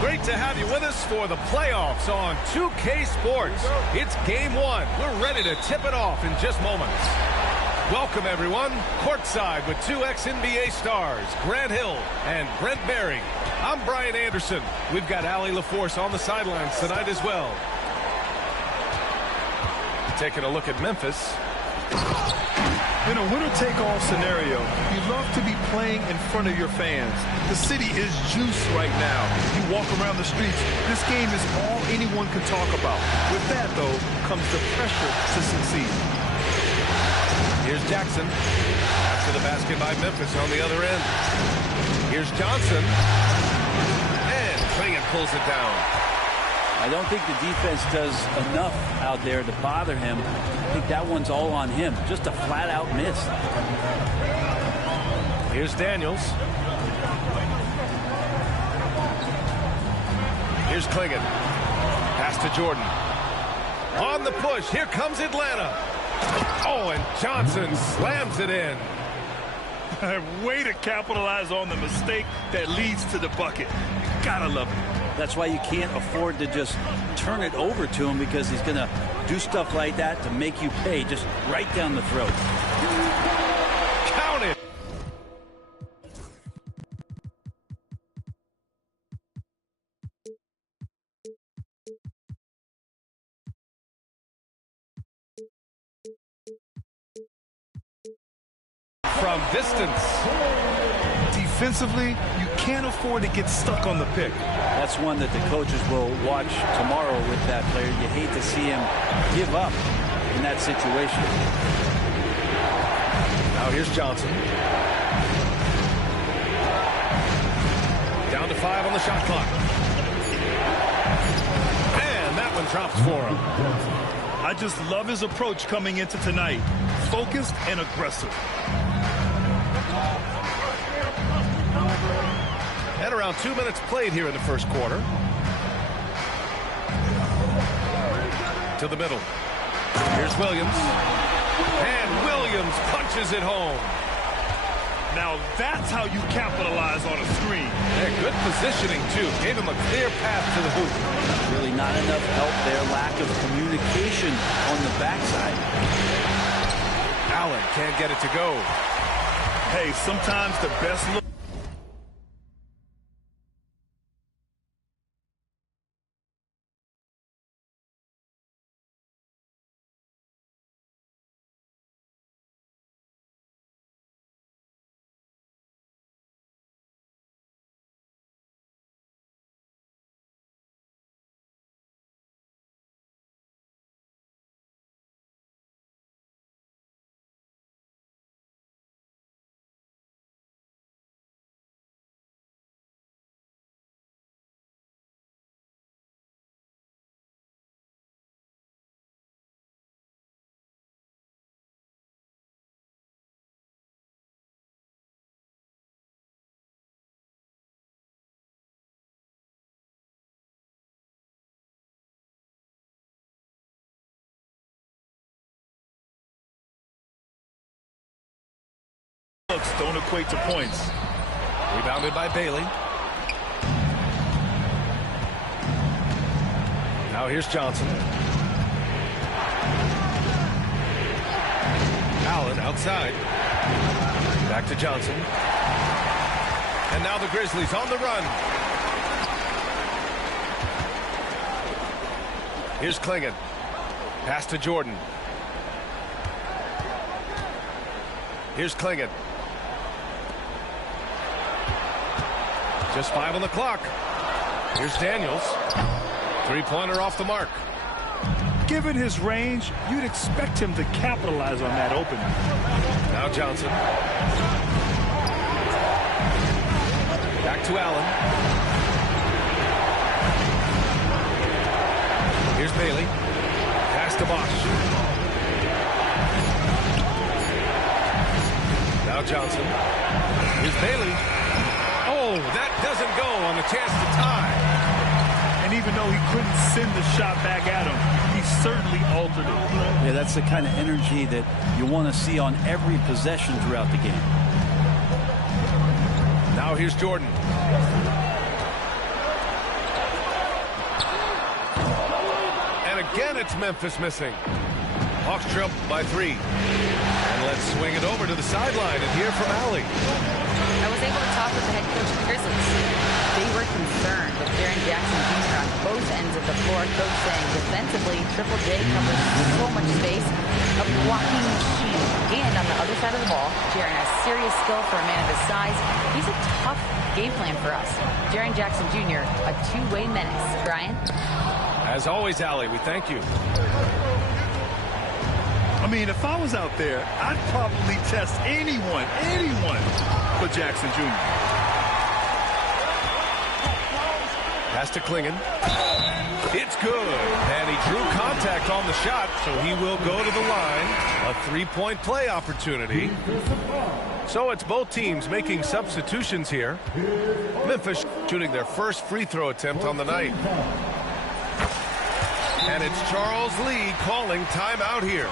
Great to have you with us for the playoffs on 2K Sports. It's game one. We're ready to tip it off in just moments. Welcome, everyone. Courtside with two ex-NBA stars, Grant Hill and Brent Berry. I'm Brian Anderson. We've got Allie LaForce on the sidelines tonight as well. Taking a look at Memphis. In a winner-take-all scenario, you love to be playing in front of your fans. The city is juiced right now. You walk around the streets, this game is all anyone can talk about. With that, though, comes the pressure to succeed. Here's Jackson. After the basket by Memphis on the other end. Here's Johnson. And Clingan pulls it down. I don't think the defense does enough out there to bother him. I think that one's all on him. Just a flat-out miss. Here's Daniels. Here's Clingan. Pass to Jordan. On the push. Here comes Atlanta. Oh, and Johnson slams it in. Way to capitalize on the mistake that leads to the bucket. Gotta love it. That's why you can't afford to just turn it over to him, because he's going to do stuff like that to make you pay just right down the throat. Count it. From distance. Defensively, you can't afford to get stuck on the pick. That's one that the coaches will watch tomorrow with that player. You hate to see him give up in that situation. Now here's Johnson. Down to 5 on the shot clock. And that one drops for him. I just love his approach coming into tonight. Focused and aggressive. And around 2 minutes played here in the first quarter. To the middle. Here's Williams. And Williams punches it home. Now that's how you capitalize on a screen. Yeah, good positioning, too. Gave him a clear path to the hoop. Really not enough help there. Lack of communication on the backside. Allen can't get it to go. Hey, sometimes the best look. Looks don't equate to points. Rebounded by Bailey. Now here's Johnson. Allen outside. Back to Johnson. And now the Grizzlies on the run. Here's Clingan. Pass to Jordan. Here's Clingan. Just 5 on the clock. Here's Daniels. Three-pointer off the mark. Given his range, you'd expect him to capitalize on that opening. Now Johnson. Back to Allen. Here's Bailey. Pass to Bosch. Now Johnson. Here's Bailey. Oh, that doesn't go on the chance to tie. And even though he couldn't send the shot back at him, he certainly altered it. Yeah, that's the kind of energy that you want to see on every possession throughout the game. Now here's Jordan. again, it's Memphis missing. Hawks trail by 3. And let's swing it over to the sideline and hear from Allie. I was able to talk with the head coach of the Grizzlies. They were concerned with Jaren Jackson Jr. on both ends of the floor. Coach saying defensively, Triple J covers so much space, a blocking machine. And on the other side of the ball, Jaren has serious skill for a man of his size. He's a tough game plan for us. Jaren Jackson Jr., a two-way menace. Brian? As always, Allie, we thank you. I mean, if I was out there, I'd probably test anyone for Jackson Jr. Pass to Klingon. It's good. And he drew contact on the shot, so he will go to the line. A 3-point play opportunity. So it's both teams making substitutions here. Memphis shooting their first free throw attempt on the night. And it's Charles Lee calling timeout here.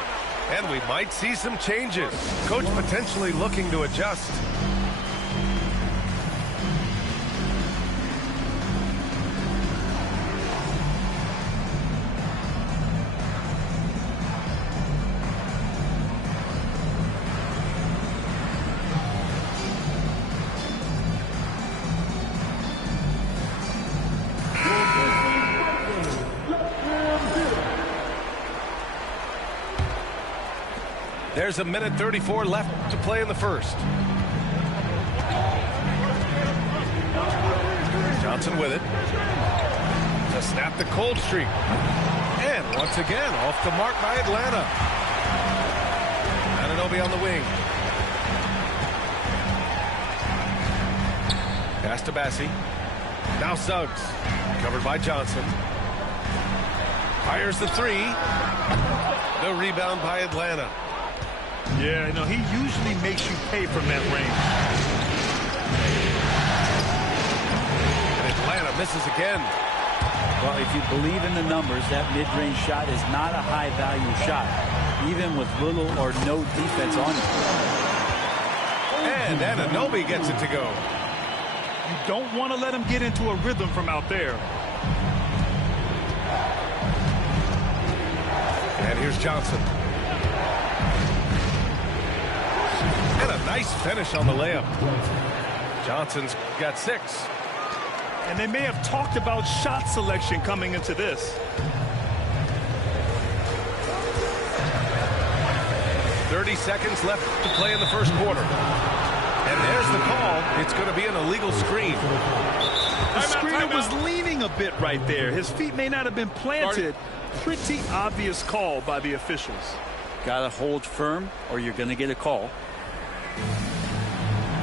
And we might see some changes. Coach potentially looking to adjust. There's a minute 34 left to play in the first. Johnson with it. To snap the cold streak. And once again, off the mark by Atlanta. Anunoby on the wing. Pass to Bassie. Now Suggs. Covered by Johnson. Fires the 3. The rebound by Atlanta. Yeah, no, he usually makes you pay from that range. And Atlanta misses again. Well, if you believe in the numbers, that mid-range shot is not a high-value shot, even with little or no defense on it. And Anunoby gets it to go. You don't want to let him get into a rhythm from out there. And here's Johnson. And a nice finish on the layup. Johnson's got 6. And they may have talked about shot selection coming into this. 30 seconds left to play in the first quarter. And there's the call. It's going to be an illegal screen. The screener was leaning a bit right there. His feet may not have been planted. Pretty obvious call by the officials. Got to hold firm or you're going to get a call.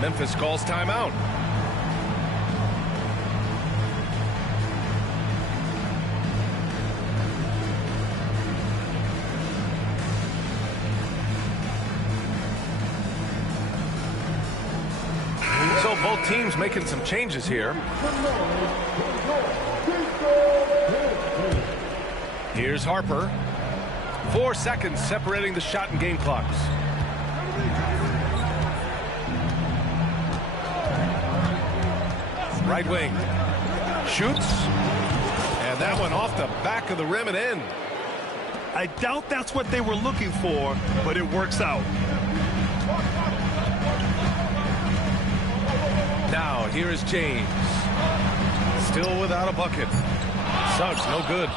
Memphis calls timeout. So both teams making some changes here. Here's Harper. 4 seconds separating the shot and game clocks. Right wing. Shoots. And that one off the back of the rim and in. I doubt that's what they were looking for, but it works out. Now, here is James. Still without a bucket. Suggs, no good.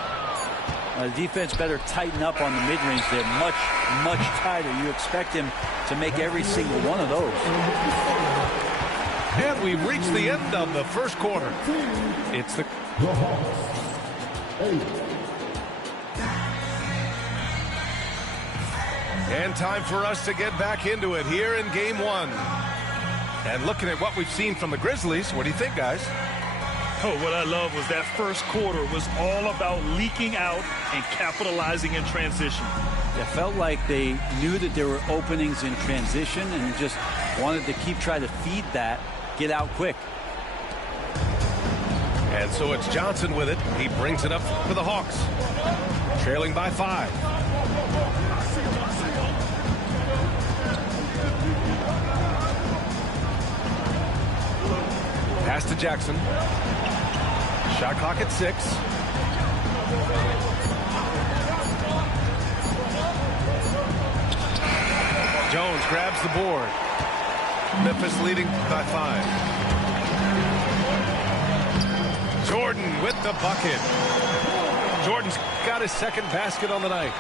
The defense better tighten up on the mid-range. They're much, much tighter. You expect him to make every single one of those. And we've reached the end of the first quarter. It's the Hawks. And time for us to get back into it here in game 1. And looking at what we've seen from the Grizzlies, what do you think, guys? Oh, what I love was that first quarter was all about leaking out and capitalizing in transition. It felt like they knew that there were openings in transition and just wanted to keep trying to feed that, get out quick. And so it's Johnson with it. He brings it up for the Hawks. Trailing by 5. Pass to Jackson. Shot clock at 6. Jones grabs the board. Memphis leading by 5. Jordan with the bucket. Jordan's got his second basket on the night.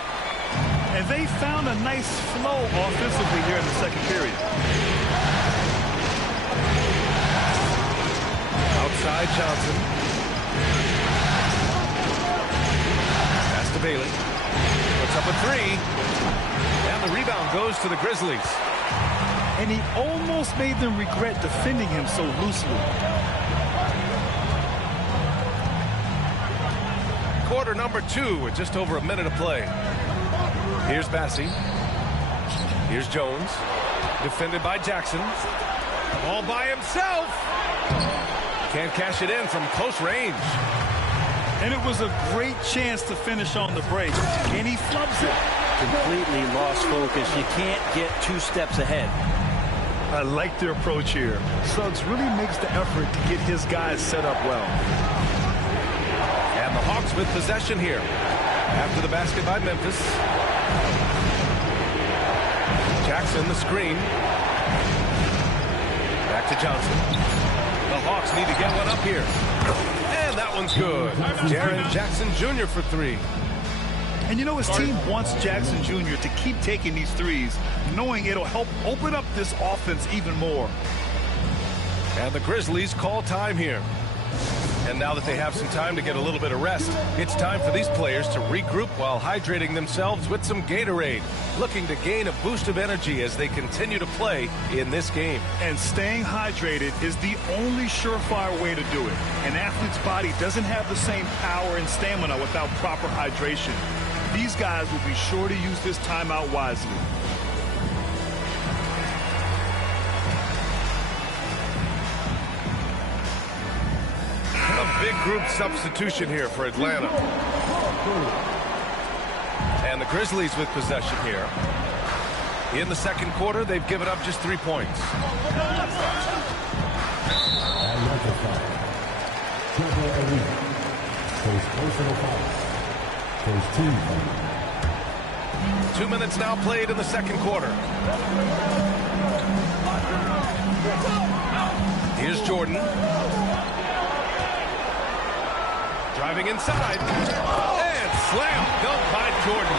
And they found a nice flow offensively here in the second period. Outside Johnson. Pass to Bailey. Puts up a 3. And the rebound goes to the Grizzlies. And he almost made them regret defending him so loosely. Quarter number 2 with just over a minute to play. Here's Bassey. Here's Jones. Defended by Jackson. All by himself. Can't cash it in from close range. And it was a great chance to finish on the break. And he flubs it. Completely lost focus. You can't get 2 steps ahead. I like their approach here. Suggs really makes the effort to get his guys set up well. And the Hawks with possession here. After the basket by Memphis. Jackson the screen. Back to Johnson. The Hawks need to get one up here. And that one's good. Jaren Jackson Jr. for 3. And you know, his team wants Jackson Jr. to keep taking these threes, knowing it'll help open up this offense even more. And the Grizzlies call time here. And now that they have some time to get a little bit of rest, it's time for these players to regroup while hydrating themselves with some Gatorade, looking to gain a boost of energy as they continue to play in this game. And staying hydrated is the only surefire way to do it. An athlete's body doesn't have the same power and stamina without proper hydration. These guys will be sure to use this timeout wisely. A big group substitution here for Atlanta. And the Grizzlies with possession here. In the second quarter, they've given up just 3 points. 2 minutes now played in the second quarter. Here's Jordan. Driving inside. And slam dunk by Jordan.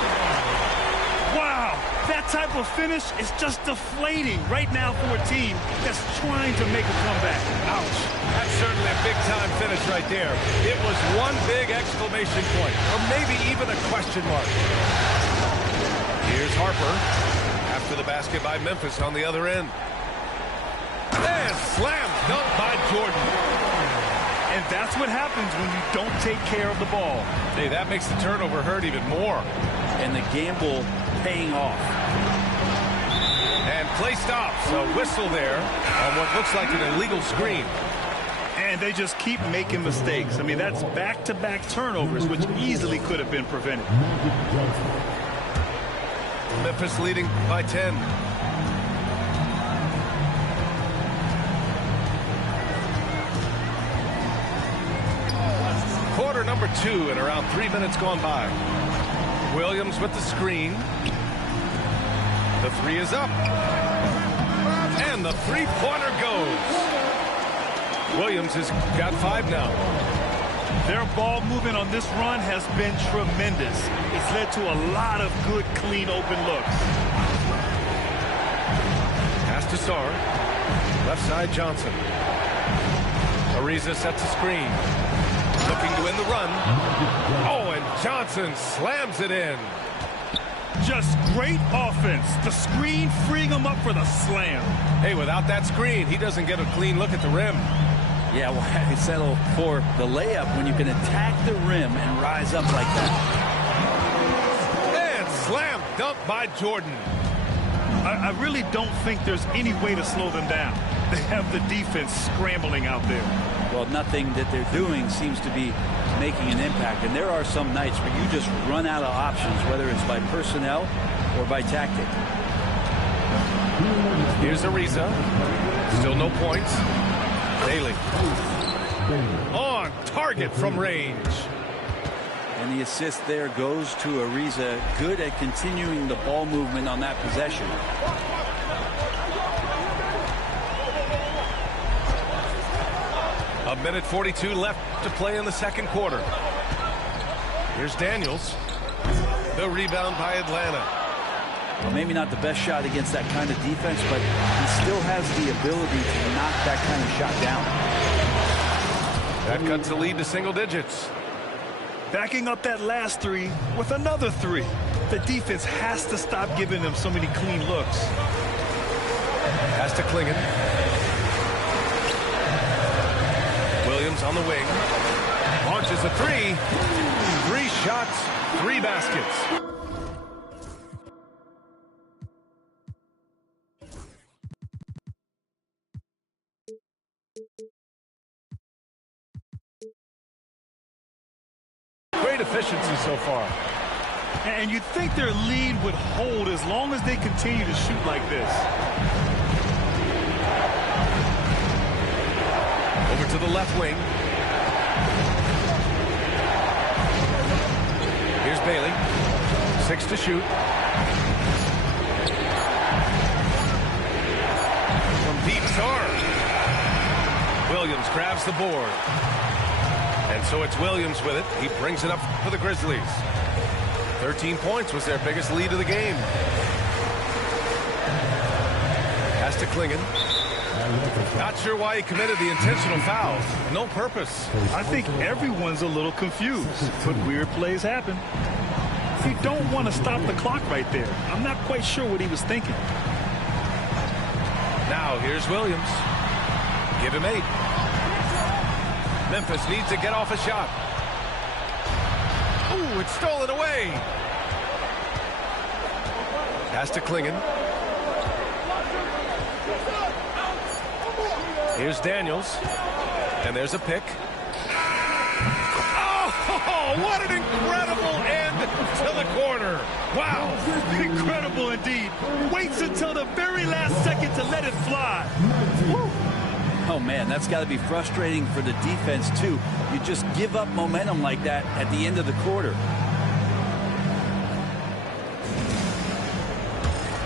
Wow, that type of finish is just deflating right now for a team that's trying to make a comeback. Ouch. That's certainly a big-time finish right there. It was one big exclamation point, or maybe even a question mark. Here's Harper. After the basket by Memphis on the other end. And slam dunk by Jordan. And that's what happens when you don't take care of the ball. Hey, that makes the turnover hurt even more. And the gamble paying off. And play stops. A whistle there on what looks like an illegal screen. And they just keep making mistakes. I mean, that's back-to-back turnovers, which easily could have been prevented. Memphis leading by 10. Quarter number 2 and around 3 minutes gone by. Williams with the screen. The 3 is up. And the three-pointer goes. Williams has got 5 now. Their ball movement on this run has been tremendous. It's led to a lot of good, clean, open looks. Pass to Sarr. Left side Johnson. Ariza sets a screen. Looking to win the run. Oh, and Johnson slams it in. Just great offense. The screen freeing him up for the slam. Hey, without that screen, he doesn't get a clean look at the rim. Yeah, well, I settle for the layup when you can attack the rim and rise up like that. And slam dunk by Jordan. I really don't think there's any way to slow them down. They have the defense scrambling out there. Well, nothing that they're doing seems to be making an impact. And there are some nights where you just run out of options, whether it's by personnel or by tactic. Here's Ariza. Still no points. Bailey. On target from range. And the assist there goes to Ariza. Good at continuing the ball movement on that possession. minute 42 left to play in the second quarter. Here's Daniels. The rebound by Atlanta. Well, maybe not the best shot against that kind of defense, but he still has the ability to knock that kind of shot down. That cuts the lead to single digits. Backing up that last three with another three. The defense has to stop giving them so many clean looks. Pass to Klingon. Williams on the wing. Launches a three. 3 shots, 3 baskets. Great efficiency so far. And you'd think their lead would hold as long as they continue to shoot like this. Over to the left wing. Here's Bailey. 6 to shoot. From deep start. Williams grabs the board. And so it's Williams with it. He brings it up for the Grizzlies. 13 points was their biggest lead of the game. Pass to Klingon. Not sure why he committed the intentional foul. No purpose. I think everyone's a little confused, but weird plays happen. You don't want to stop the clock right there. I'm not quite sure what he was thinking. Now here's Williams. Give him 8. Memphis needs to get off a shot. Ooh, it's stolen away. Pass to Klingon. Here's Daniels. And there's a pick. Oh, what an incredible end to the corner. Wow, incredible indeed. Waits until the very last second to let it fly. Woo. Oh, man, that's got to be frustrating for the defense, too. You just give up momentum like that at the end of the quarter.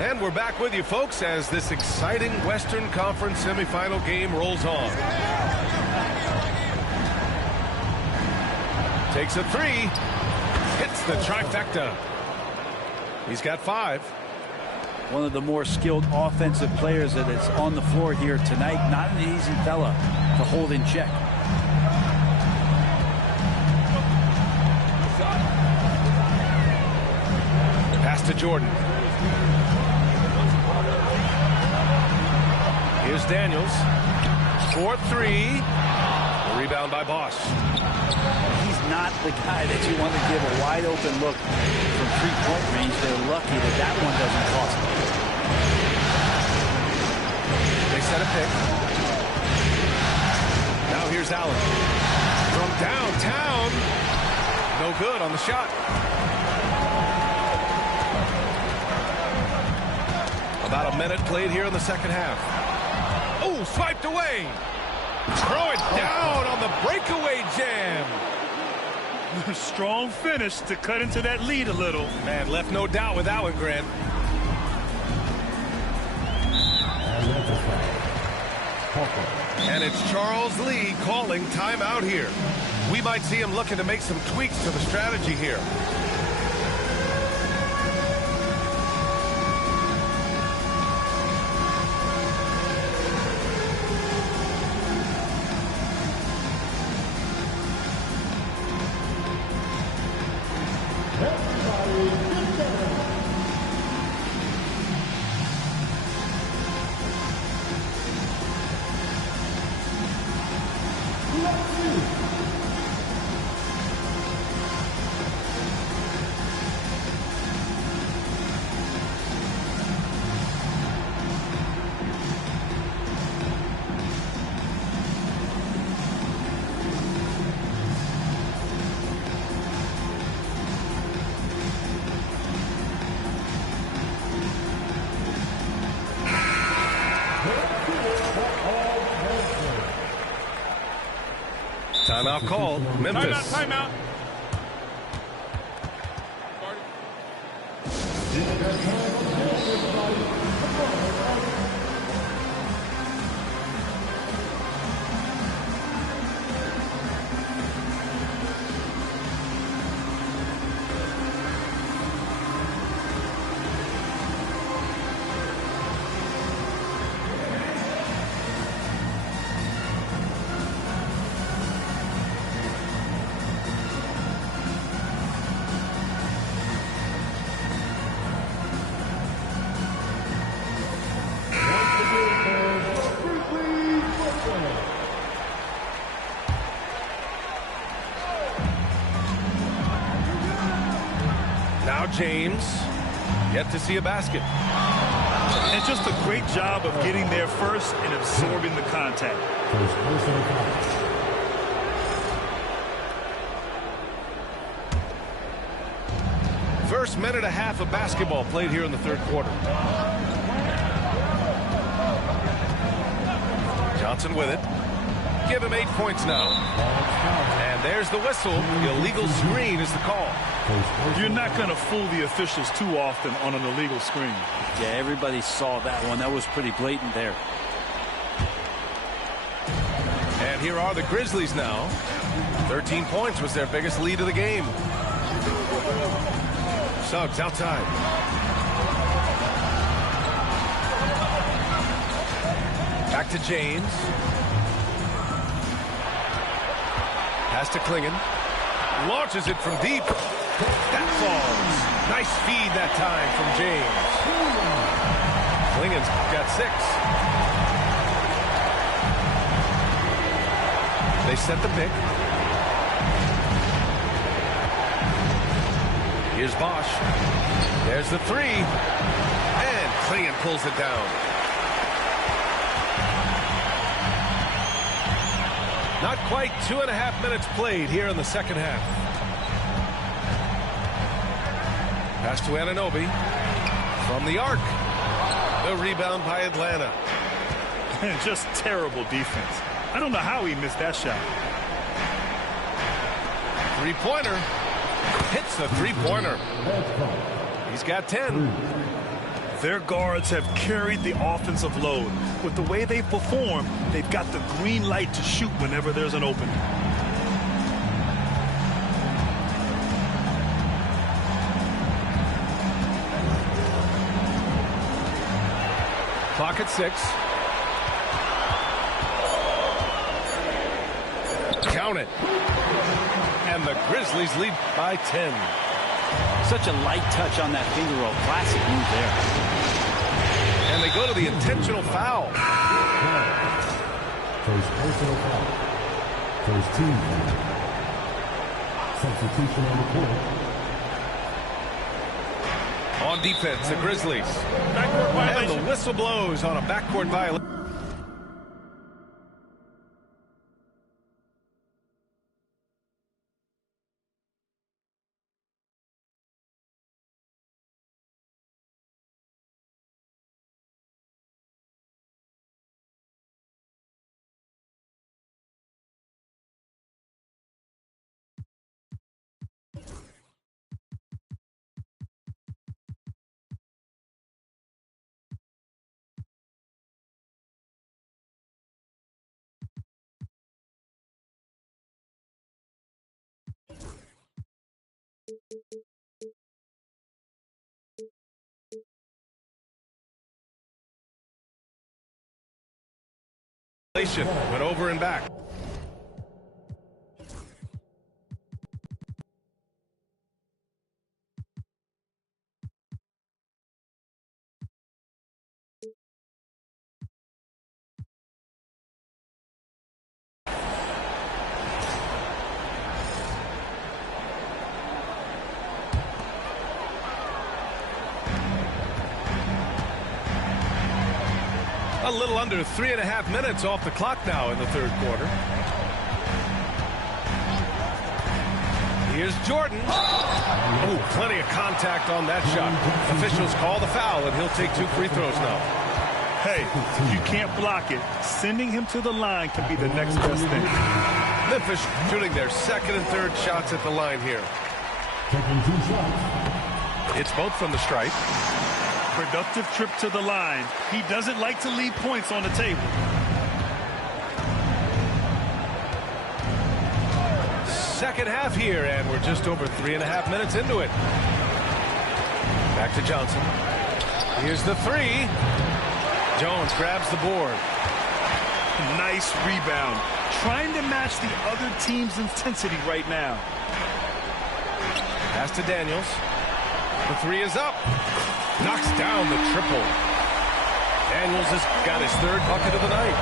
And we're back with you, folks, as this exciting Western Conference semifinal game rolls on. Takes a 3. Hits the trifecta. He's got 5. One of the more skilled offensive players that is on the floor here tonight. Not an easy fella to hold in check. Pass to Jordan. Here's Daniels. 4-3. Rebound by Bosch. He's not the guy that you want to give a wide open look from 3-point range. They're lucky that that one doesn't cost them. They set a pick. Now here's Allen. From downtown. No good on the shot. About a minute played here in the second half. Oh, swiped away. Throw it down on the breakaway jam. Strong finish to cut into that lead a little. Man, left no doubt with that one, Grant. And it's Charles Lee calling timeout here. We might see him looking to make some tweaks to the strategy here. Timeout called. Memphis. Timeout. Now James, yet to see a basket. And just a great job of getting there first and absorbing the contact. First minute and a half of basketball played here in the third quarter. Johnson with it. Give him 8 points now. And there's the whistle. The illegal screen is the call. You're not going to fool the officials too often on an illegal screen. Yeah, everybody saw that one. That was pretty blatant there. And here are the Grizzlies now. 13 points was their biggest lead of the game. Suggs outside. Back to James. Pass to Klingon. Launches it from deep. That falls. Nice feed that time from James. Klingon's got 6. They set the pick. Here's Bosch. There's the 3. And Klingon pulls it down. Not quite 2.5 minutes played here in the second half. Pass to Anunoby. From the arc. The rebound by Atlanta. Just terrible defense. I don't know how he missed that shot. Three-pointer. Hits the three-pointer. He's got 10. Their guards have carried the offensive load. With the way they perform, they've got the green light to shoot whenever there's an opening. Clock at 6. Count it. And the Grizzlies lead by 10. Such a light touch on that finger roll. Classic move there. And they go to the intentional foul. First personal foul. First team foul. Substitution on the court. On defense, the Grizzlies. And the whistle blows on a backcourt violation. Went over and back. A little under 3.5 minutes off the clock now in the third quarter. Here's Jordan. Oh, plenty of contact on that shot. Officials call the foul, and he'll take 2 free throws now. Hey, if you can't block it, sending him to the line can be the next best thing. Memphis shooting their second and third shots at the line here. Taking 2 shots. It's both from the stripe. Productive trip to the line. He doesn't like to leave points on the table. Second half here, and we're just over 3.5 minutes into it. Back to Johnson. Here's the 3. Jones grabs the board. Nice rebound. Trying to match the other team's intensity right now. Pass to Daniels. The 3 is up. Knocks down the triple. Daniels has got his 3rd bucket of the night.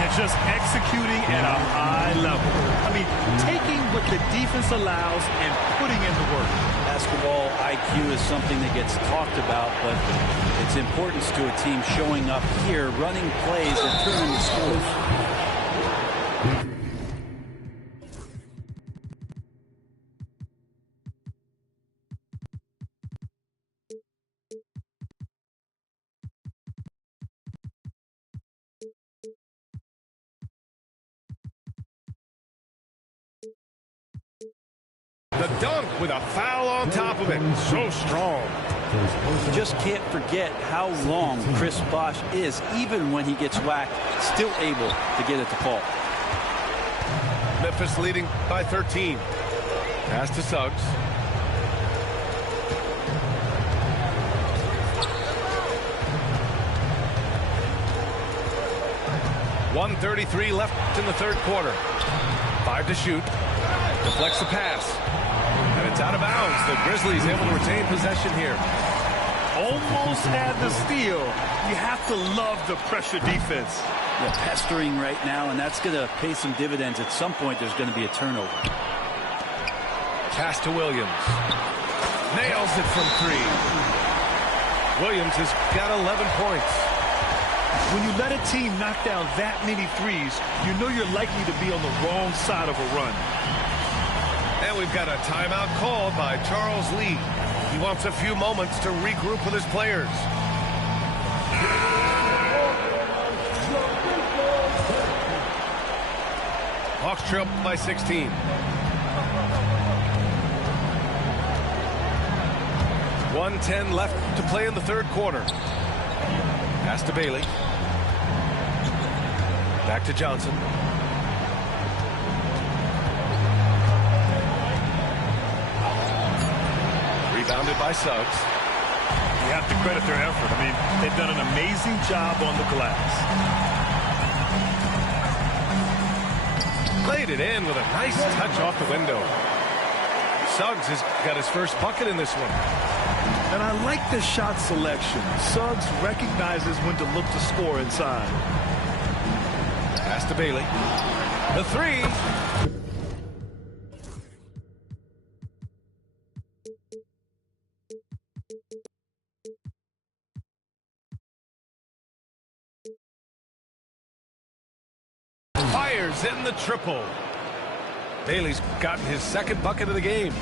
And just executing at a high level. I mean, taking what the defense allows and putting in the work. Basketball IQ is something that gets talked about, but its importance to a team showing up here, running plays that turn into scores. The dunk with a foul on top of it. So strong. You just can't forget how long Chris Bosh is, even when he gets whacked, still able to get it to fall. Memphis leading by 13. Pass to Suggs. .133 left in the third quarter. 5 to shoot. Deflects the pass. And it's out of bounds. The Grizzlies able to retain possession here. Almost had the steal. You have to love the pressure defense. Yeah, pestering right now, and that's going to pay some dividends. At some point, there's going to be a turnover. Pass to Williams. Nails it from 3. Williams has got 11 points. When you let a team knock down that many threes, you know you're likely to be on the wrong side of a run. And we've got a timeout called by Charles Lee. He wants a few moments to regroup with his players. Hawks trail by 16. .110 left to play in the third quarter. Pass to Bailey. Back to Johnson. Rebounded by Suggs. You have to credit their effort. I mean, they've done an amazing job on the glass. Played it in with a nice touch off the window. Suggs has got his first bucket in this one. And I like the shot selection. Suggs recognizes when to look to score inside. Pass to Bailey. The 3. Fires in the triple. Bailey's gotten his second bucket of the game.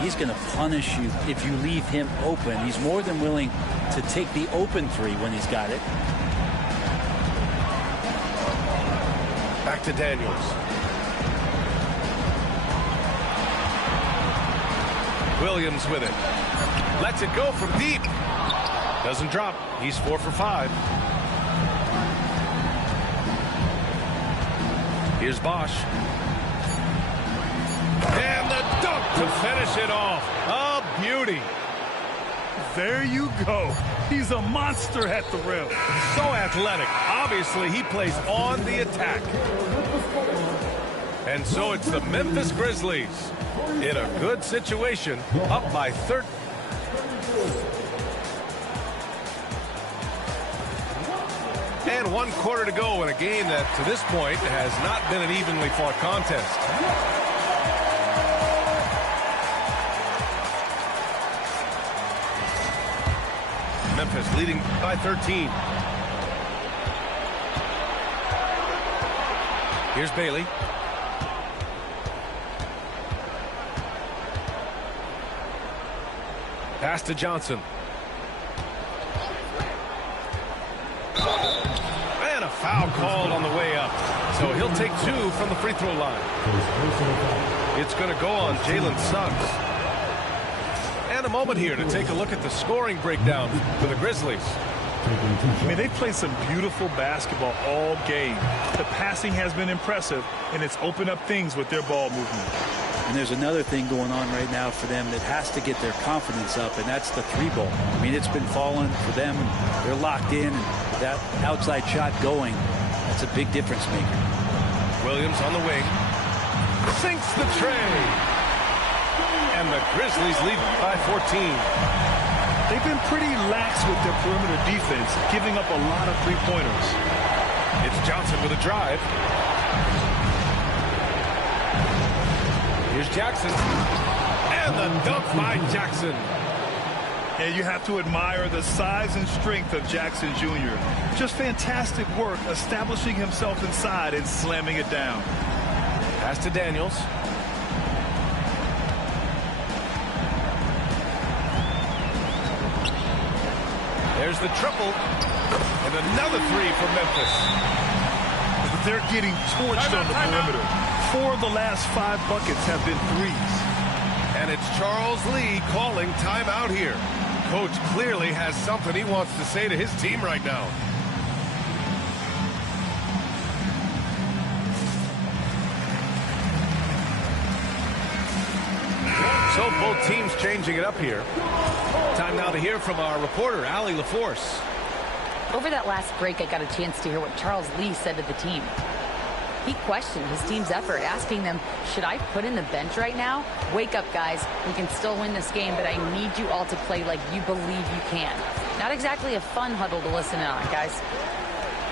He's going to punish you if you leave him open. He's more than willing to take the open 3 when he's got it. Back to Daniels. Williams with it. Lets it go from deep. Doesn't drop. He's 4 for 5. Here's Bosh. And the dunk to finish it off. A beauty. There you go. He's a monster at the rim. So athletic. Obviously, he plays on the attack. And so it's the Memphis Grizzlies in a good situation, up by 13. And 1 quarter to go in a game that, to this point, has not been an evenly fought contest. Memphis leading by 13. Here's Bailey. Pass to Johnson. And a foul called on the way up. So he'll take 2 from the free throw line. It's going to go on Jalen Suggs. And a moment here to take a look at the scoring breakdown for the Grizzlies. I mean, they've played some beautiful basketball all game. The passing has been impressive, and it's opened up things with their ball movement. And there's another thing going on right now for them that has to get their confidence up, and that's the 3-ball. I mean, it's been falling for them. They're locked in, and that outside shot going, that's a big difference maker. Williams on the wing. Sinks the tray. And the Grizzlies lead by 14. They've been pretty lax with their perimeter defense, giving up a lot of three-pointers. It's Johnson with a drive. Here's Jackson. And the dunk by Jackson. And you have to admire the size and strength of Jackson Jr. Just fantastic work establishing himself inside and slamming it down. Pass to Daniels. There's the triple. And another three for Memphis. They're getting torched on the perimeter. 4 of the last 5 buckets have been threes. And it's Charles Lee calling timeout here. Coach clearly has something he wants to say to his team right now. So both teams changing it up here. Time now to hear from our reporter, Allie LaForce. Over that last break, I got a chance to hear what Charles Lee said to the team. He questioned his team's effort, asking them, should I put in the bench right now? Wake up, guys. We can still win this game, but I need you all to play like you believe you can. Not exactly a fun huddle to listen in on, guys.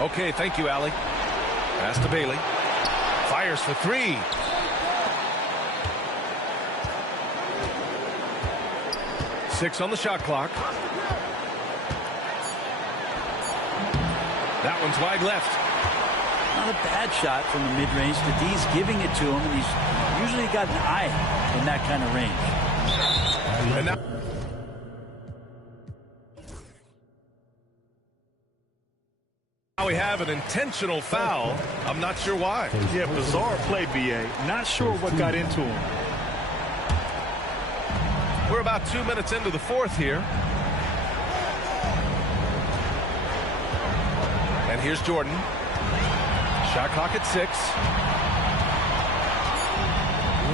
Okay, thank you, Allie. Pass to Bailey. Fires for 3. Six on the shot clock. That one's wide left. Not a bad shot from the mid-range. The D's giving it to him, and he's usually got an eye in that kind of range. And now we have an intentional foul. I'm not sure why. Yeah, bizarre play, B.A. Not sure what got into him. We're about 2 minutes into the fourth here. And here's Jordan. Shot clock at 6.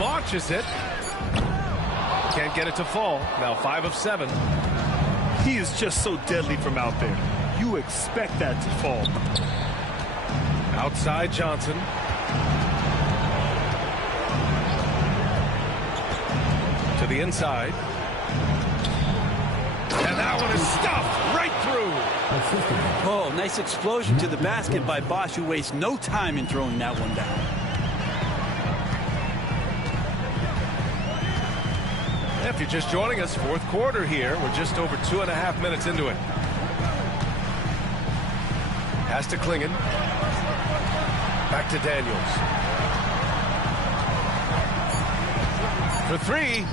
Launches it. Can't get it to fall. Now 5 of 7. He is just so deadly from out there. You expect that to fall. Outside Johnson. To the inside. And that one is stuffed right through. Oh, nice explosion to the basket by Bosch, who wastes no time in throwing that one down. If you're just joining us, fourth quarter here. We're just over 2.5 minutes into it. Pass to Klingon. Back to Daniels. For 3.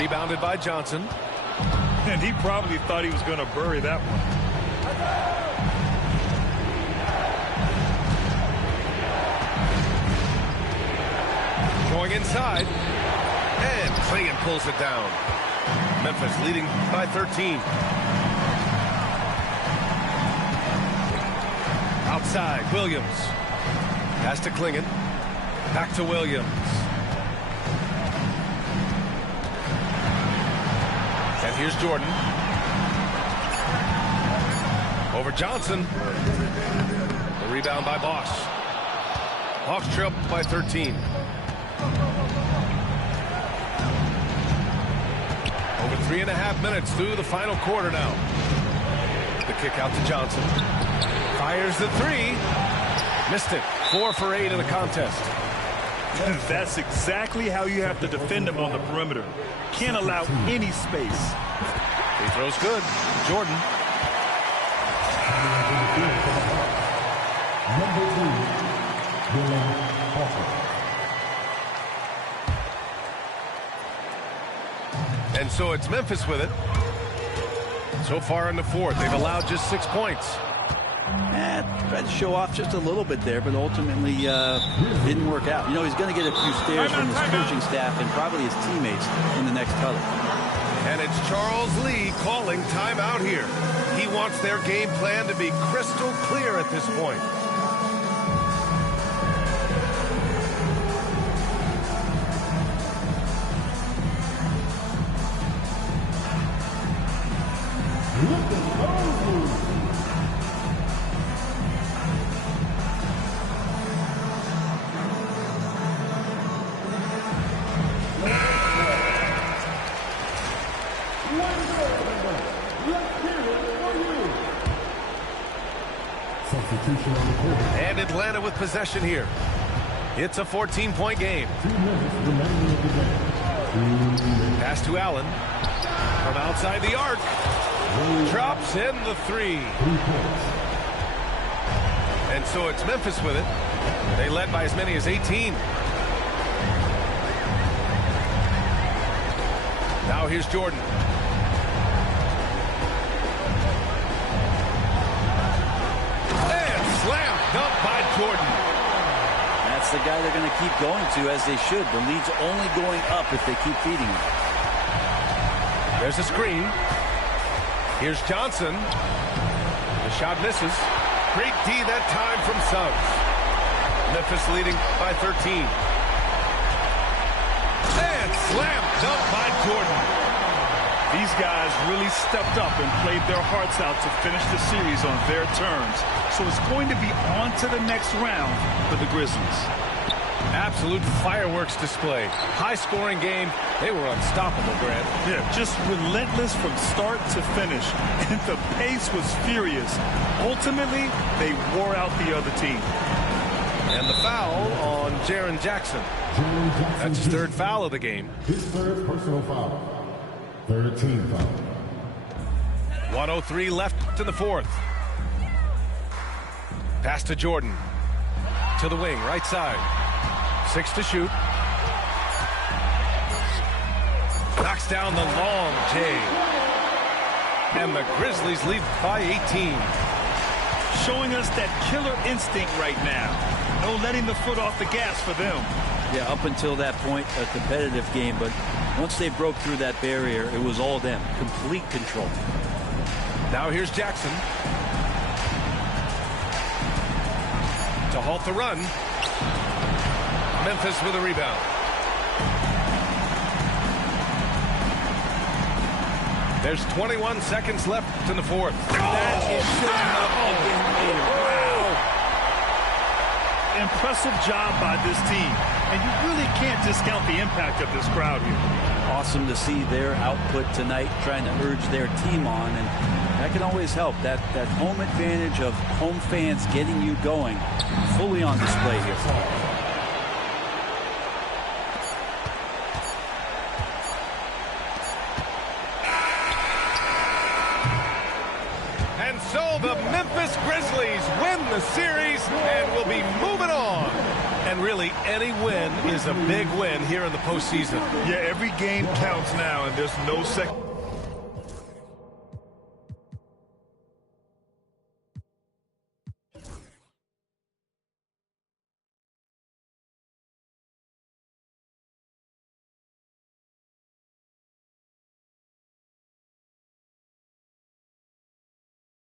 Rebounded by Johnson. And he probably thought he was going to bury that one. Going inside. And Klingon pulls it down. Memphis leading by 13. Outside, Williams. Pass to Klingon. Back to Williams. And here's Jordan. Over Johnson. The rebound by Bosch. Hawks trail by 13. Over 3.5 minutes through the final quarter now. The kick out to Johnson. Fires the 3. Missed it. 4 for 8 in the contest. That's exactly how you have to defend him on the perimeter. Can't allow any space. Free throw's good. Jordan. And so it's Memphis with it. So far in the fourth, they've allowed just 6 points. Tried to show off just a little bit there, but ultimately didn't work out. You know, he's going to get a few stares from his coaching staff and probably his teammates in the next huddle. And it's Charles Lee calling timeout here. He wants their game plan to be crystal clear at this point. And Atlanta with possession here. It's a 14-point game. 2 minutes remaining of the game. Pass to Allen. From outside the arc. Drops in the 3. 3 points. And so it's Memphis with it. They led by as many as 18. Now here's Jordan. And slam dunk by Jordan. That's the guy they're going to keep going to, as they should. The lead's only going up if they keep feeding him. There's a screen. Here's Johnson. The shot misses. Great D that time from Suggs. Memphis leading by 13. And slam dunk by Jordan. These guys really stepped up and played their hearts out to finish the series on their terms. So it's going to be on to the next round for the Grizzlies. Absolute fireworks display. High-scoring game. They were unstoppable, Grant. Yeah, just relentless from start to finish. And the pace was furious. Ultimately, they wore out the other team. And the foul on Jaren Jackson. Jaren Jackson That's his 3rd foul of the game. His 3rd personal foul. 3rd team foul. 1:03 left in the 4th. Pass to Jordan. To the wing, right side. 6 to shoot. Knocks down the long J. And the Grizzlies lead by 18. Showing us that killer instinct right now. No letting the foot off the gas for them. Yeah, up until that point, a competitive game, but once they broke through that barrier, it was all them. Complete control. Now here's Jackson. To halt the run. Memphis with a rebound. There's 21 seconds left in the 4th. That is showing up again later. Wow. Impressive job by this team. And you really can't discount the impact of this crowd here. Awesome to see their output tonight, trying to urge their team on, and that can always help. That home advantage of home fans getting you going, fully on display here. And so the Memphis Grizzlies win the series and will be moving on. And really, any win is a big win here in the postseason. Yeah, every game counts now, and there's no second.